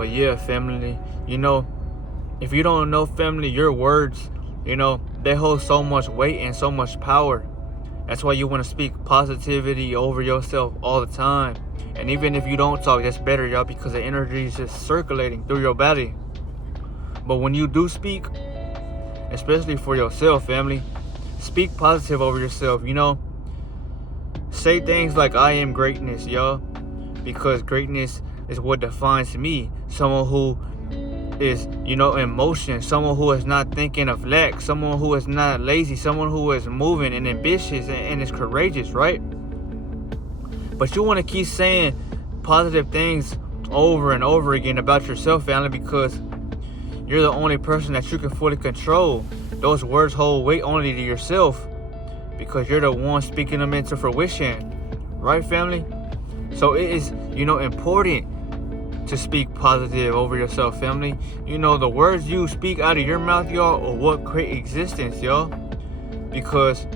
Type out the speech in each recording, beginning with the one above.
But yeah, family, if you don't know, family, your words, they hold so much weight and so much power. That's why you want to speak positivity over yourself all the time. And even if you don't talk, that's better, y'all, because the energy is just circulating through your body. But when you do speak, especially for yourself, family, speak positive over yourself. Say things like, I am greatness, y'all, because greatness is what defines me. Someone who is, in motion, someone who is not thinking of lack, someone who is not lazy, someone who is moving and ambitious and is courageous, right? But you want to keep saying positive things over and over again about yourself, family, because you're the only person that you can fully control. Those words hold weight only to yourself because you're the one speaking them into fruition, right, family? So it is, important to speak positive over yourself, family. The words you speak out of your mouth, y'all, are what create existence, y'all. Because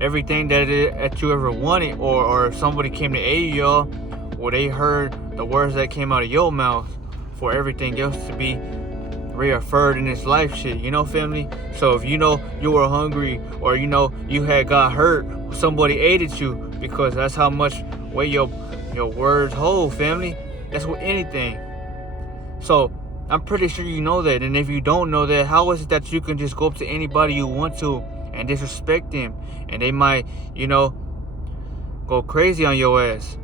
everything that you ever wanted, or somebody came to aid you, y'all, well, they heard the words that came out of your mouth for everything else to be reaffirmed in this life shit, family. So if you were hungry, or you had got hurt, somebody aided you, because that's how much weight your words hold, family. That's with anything. So I'm pretty sure you know that. And if you don't know that, how is it that you can just go up to anybody you want to and disrespect them, and they might, go crazy on your ass?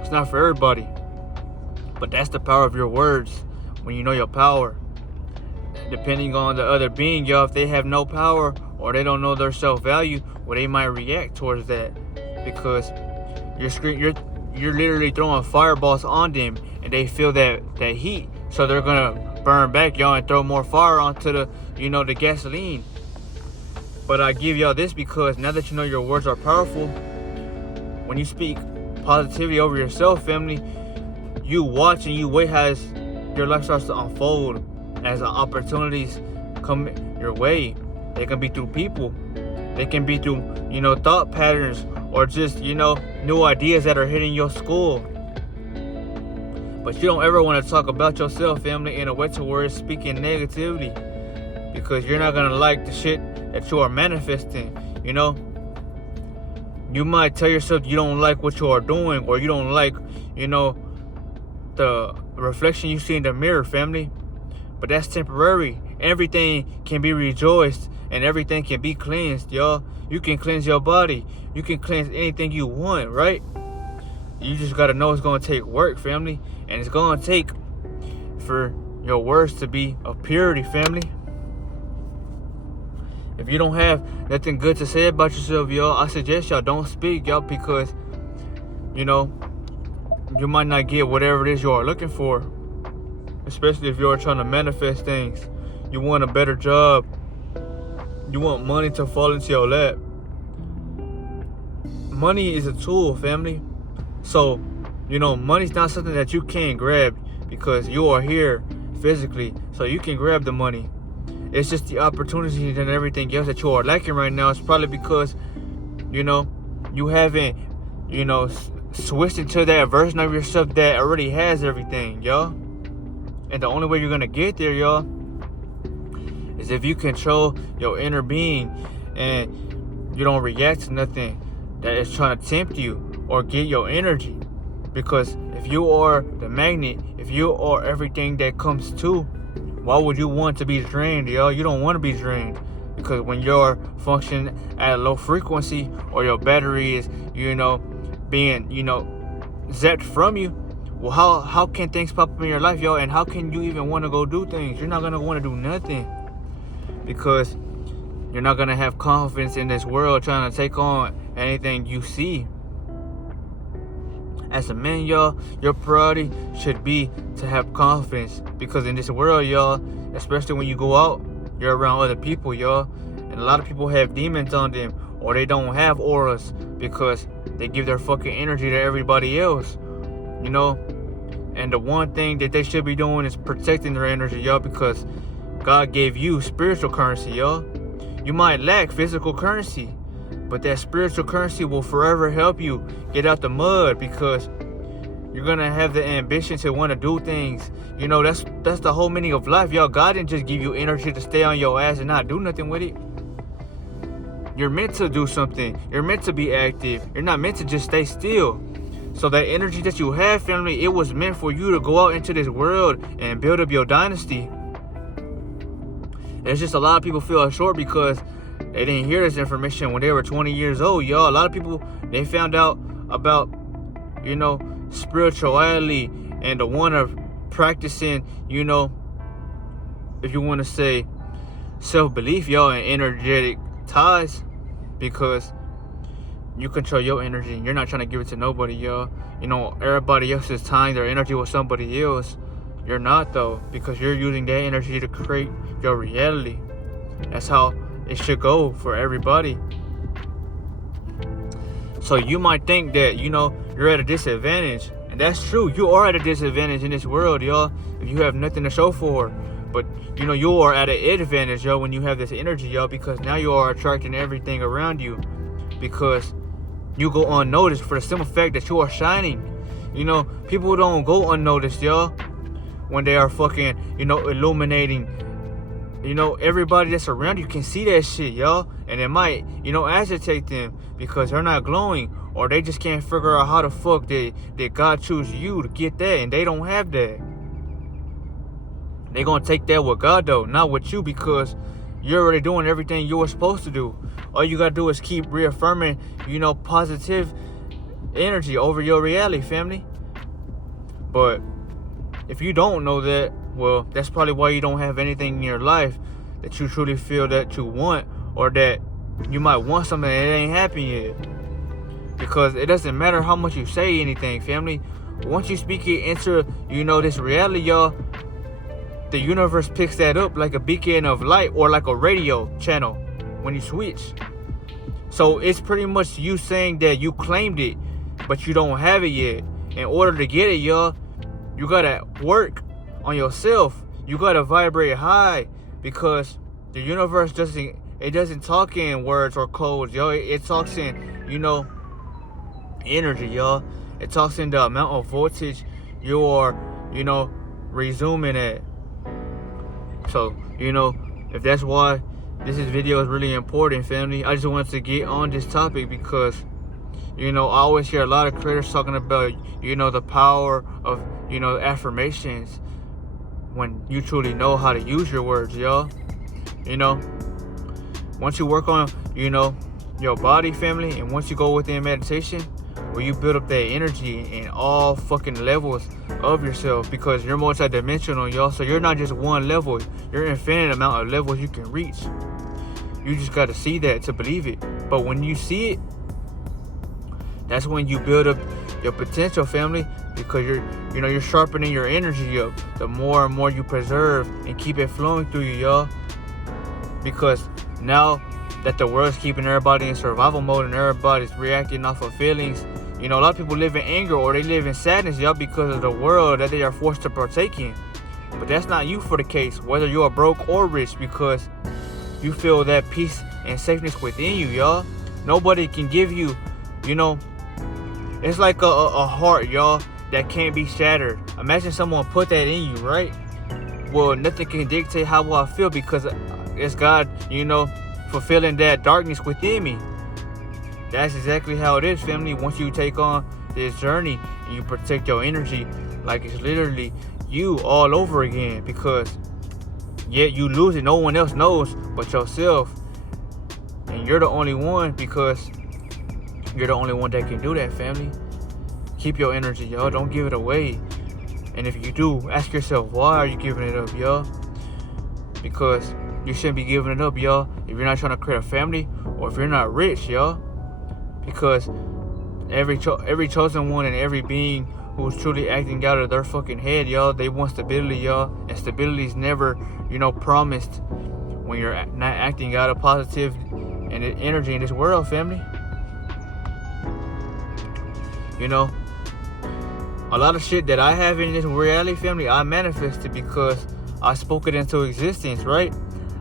It's not for everybody. But that's the power of your words when you know your power. Depending on the other being, y'all, if they have no power or they don't know their self-value, well, they might react towards that, because you're literally throwing fireballs on them, and they feel that heat, so they're gonna burn back, y'all, and throw more fire onto the gasoline. But I give y'all this because now that you know your words are powerful, when you speak positivity over yourself, family, you watch and you wait as your life starts to unfold, as opportunities come your way. They can be through people, they can be through thought patterns, or just new ideas that are hitting your school. But you don't ever want to talk about yourself, family, in a way to where it's speaking negativity, because you're not gonna like the shit that you are manifesting. You might tell yourself you don't like what you are doing, or you don't like the reflection you see in the mirror, family. But that's temporary. Everything can be rejoiced, and everything can be cleansed, y'all. You can cleanse your body. You can cleanse anything you want, right? You just gotta know it's gonna take work, family. And it's gonna take for your words to be of purity, family. If you don't have nothing good to say about yourself, y'all, I suggest y'all don't speak, y'all, because you might not get whatever it is you are looking for. Especially if you're trying to manifest things. You want a better job. You want money to fall into your lap. Money is a tool, family. So, money's not something that you can't grab, because you are here physically. So you can grab the money. It's just the opportunities and everything else that you are lacking right now. It's probably because, you haven't, switched into that version of yourself that already has everything, y'all. And the only way you're gonna get there, y'all, is if you control your inner being and you don't react to nothing that is trying to tempt you or get your energy. Because if you are the magnet, if you are everything that comes to, why would you want to be drained, y'all? You don't want to be drained, because when you're functioning at a low frequency, or your battery is, being, zapped from you, well, how can things pop up in your life, y'all? And how can you even want to go do things? You're not going to want to do nothing, because you're not going to have confidence in this world trying to take on anything you see. As a man, y'all, your priority should be to have confidence, because in this world, y'all, especially when you go out, you're around other people, y'all, and a lot of people have demons on them, or they don't have auras because they give their fucking energy to everybody else, and the one thing that they should be doing is protecting their energy, y'all, because God gave you spiritual currency, y'all. You might lack physical currency, but that spiritual currency will forever help you get out the mud, because You're gonna have the ambition to want to do things. You know, that's the whole meaning of life, y'all. God didn't just give you energy to stay on your ass and not do nothing with it. You're meant to do something. You're meant to be active. You're not meant to just stay still. So that energy that you have, family, it was meant for you to go out into this world and build up your dynasty. It's just a lot of people feel short because they didn't hear this information when they were 20 years old, y'all. A lot of people, they found out about, you know, spirituality and the one of practicing, you know, if you want to say self-belief, y'all, and energetic ties, because you control your energy. You're not trying to give it to nobody, y'all. You know, everybody else is tying their energy with somebody else. You're not, though, because you're using that energy to create your reality. That's how it should go for everybody. So you might think that, you know, you're at a disadvantage, and that's true. You are at a disadvantage in this world, y'all, if you have nothing to show for. But, you know, you are at an advantage, y'all, when you have this energy, y'all, because now you are attracting everything around you, because you go unnoticed for the simple fact that you are shining. You know, people don't go unnoticed, y'all, when they are fucking, you know, illuminating. You know, everybody that's around you can see that shit, y'all, and it might, you know, agitate them because they're not glowing, or they just can't figure out how the fuck that God choose you to get that, and they don't have that. They gonna take that with God, though, not with you, because you're already doing everything you were supposed to do. All you gotta do is keep reaffirming, you know, positive energy over your reality, family. But if you don't know that, well, that's probably why you don't have anything in your life that you truly feel that you want, or that you might want something that ain't happened yet. Because it doesn't matter how much you say anything, family. Once you speak it into, you know, this reality, y'all, the universe picks that up like a beacon of light, or like a radio channel when you switch. So it's pretty much you saying that you claimed it, but you don't have it yet. In order to get it, y'all, you gotta work on yourself. You gotta vibrate high, because the universe doesn't talk in words or codes, y'all. It talks in, you know, energy, y'all. It talks in the amount of voltage you are, you know, resuming at. So, you know, if that's why this video is really important, family, I just wanted to get on this topic because, you know, I always hear a lot of creators talking about, you know, the power of, you know, affirmations when you truly know how to use your words, y'all. You know, once you work on, you know, your body, family, and once you go within meditation, where you build up that energy in all fucking levels of yourself, because you're multi-dimensional, y'all. So you're not just one level, you're infinite amount of levels you can reach. You just got to see that to believe it. But when you see it, that's when you build up your potential, family, because you're sharpening your energy up. The more and more you preserve and keep it flowing through you, y'all. Because now that the world's keeping everybody in survival mode and everybody's reacting off of feelings, you know, a lot of people live in anger or they live in sadness, y'all, because of the world that they are forced to partake in. But that's not you for the case, whether you are broke or rich, because you feel that peace and safeness within you, y'all. Nobody can give you, you know, it's like a heart, y'all, that can't be shattered. Imagine someone put that in you, right? Well, nothing can dictate how I feel, because it's God, you know, fulfilling that darkness within me. That's exactly how it is, family. Once you take on this journey and you protect your energy, like it's literally you all over again, because yet you lose it, no one else knows but yourself, and you're the only one, because you're the only one that can do that, family. Keep your energy, y'all. Don't give it away. And if you do, ask yourself, why are you giving it up, y'all? Because you shouldn't be giving it up, y'all, if you're not trying to create a family, or if you're not rich, y'all. Because every chosen one and every being who's truly acting out of their fucking head, y'all, they want stability, y'all. And stability is never, you know, promised when you're not acting out of positive and energy in this world, family. You know, a lot of shit that I have in this reality, family, I manifested because I spoke it into existence, right?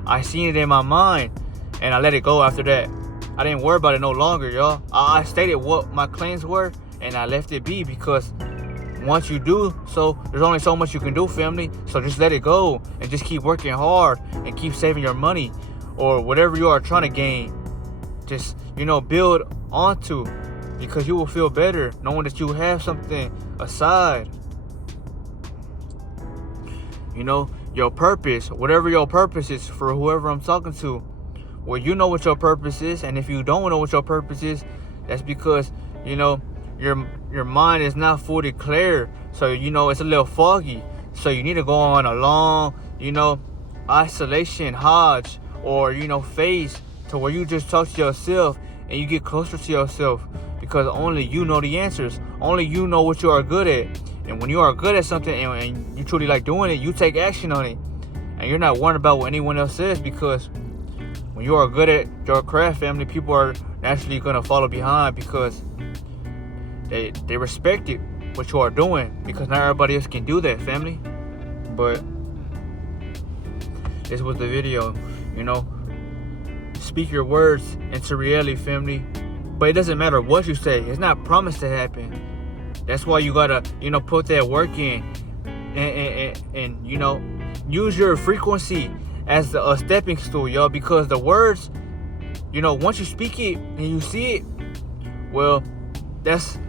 I seen it in my mind and I let it go after that. I didn't worry about it no longer, y'all. I stated what my claims were and I left it be, because once you do so, there's only so much you can do, family. So just let it go and just keep working hard and keep saving your money or whatever you are trying to gain. Just, build onto, because you will feel better knowing that you have something aside. Your purpose, whatever your purpose is for whoever I'm talking to. Well, you know what your purpose is, and if you don't know what your purpose is, that's because, your mind is not fully clear. So, it's a little foggy. So you need to go on a long, isolation, Hajj, or, phase to where you just talk to yourself and you get closer to yourself, because only you know the answers. Only you know what you are good at. And when you are good at something and you truly like doing it, you take action on it. And you're not worried about what anyone else says, because when you are good at your craft, family, people are naturally going to follow behind, because they respect it, what you are doing, because not everybody else can do that, family. But this was the video. Speak your words into reality, family. But it doesn't matter what you say. It's not promised to happen. That's why you gotta, put that work in, and use your frequency as a stepping stool, y'all. Because the words, once you speak it and you see it, well, that's,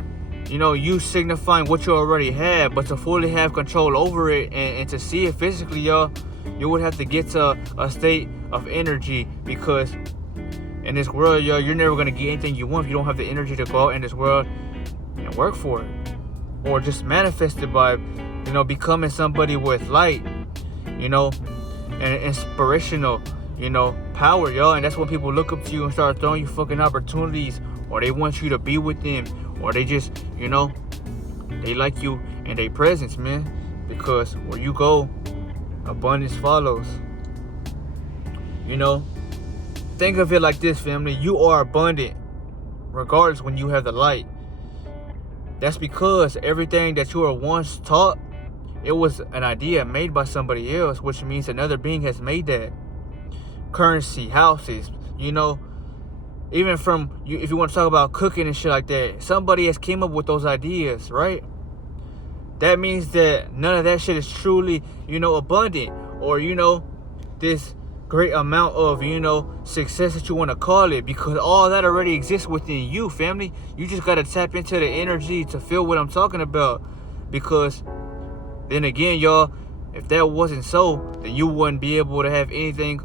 you signifying what you already have. But to fully have control over it and to see it physically, y'all, you would have to get to a state of energy, because in this world, y'all, you're never gonna get anything you want if you don't have the energy to go out in this world and work for it, or just manifest it by, becoming somebody with light, and inspirational, power, y'all. And that's when people look up to you and start throwing you fucking opportunities, or they want you to be with them, or they just, they like you and their presence, man. Because where you go, abundance follows. Think of it like this, family. You are abundant regardless when you have the light. That's because everything that you were once taught, it was an idea made by somebody else, which means another being has made that. Currency, houses, even from you, if you want to talk about cooking and shit like that, somebody has came up with those ideas, right? That means that none of that shit is truly, abundant, or, this great amount of, success that you want to call it, because all that already exists within you, family. You just got to tap into the energy to feel what I'm talking about. Because then again, y'all, if that wasn't so, then you wouldn't be able to have anything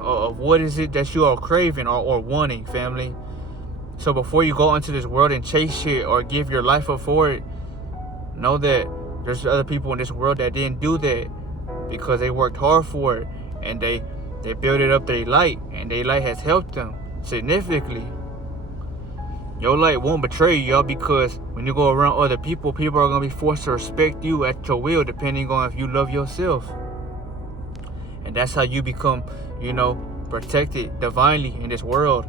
of what is it that you are craving or wanting, family. So before you go into this world and chase shit or give your life up for it, know that there's other people in this world that didn't do that, because they worked hard for it, and they built it up their light, and their light has helped them significantly. Your light won't betray you, y'all, because when you go around other people, people are going to be forced to respect you at your will, depending on if you love yourself. And that's how you become, protected divinely in this world,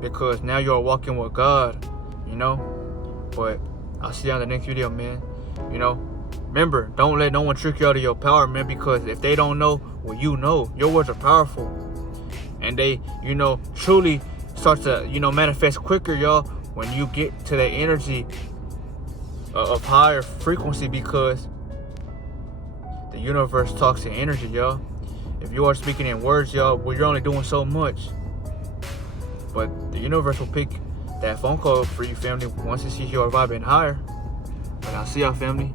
because now you're walking with God, But I'll see you on the next video, man. Remember, don't let no one trick you out of your power, man, because if they don't know, well, your words are powerful. And they, truly start to, manifest quicker, y'all, when you get to that energy of higher frequency, because the universe talks in energy, y'all. If you are speaking in words, y'all, well, you're only doing so much. But the universe will pick that phone call for you, family, once it sees you are vibing higher. But I'll see y'all, family.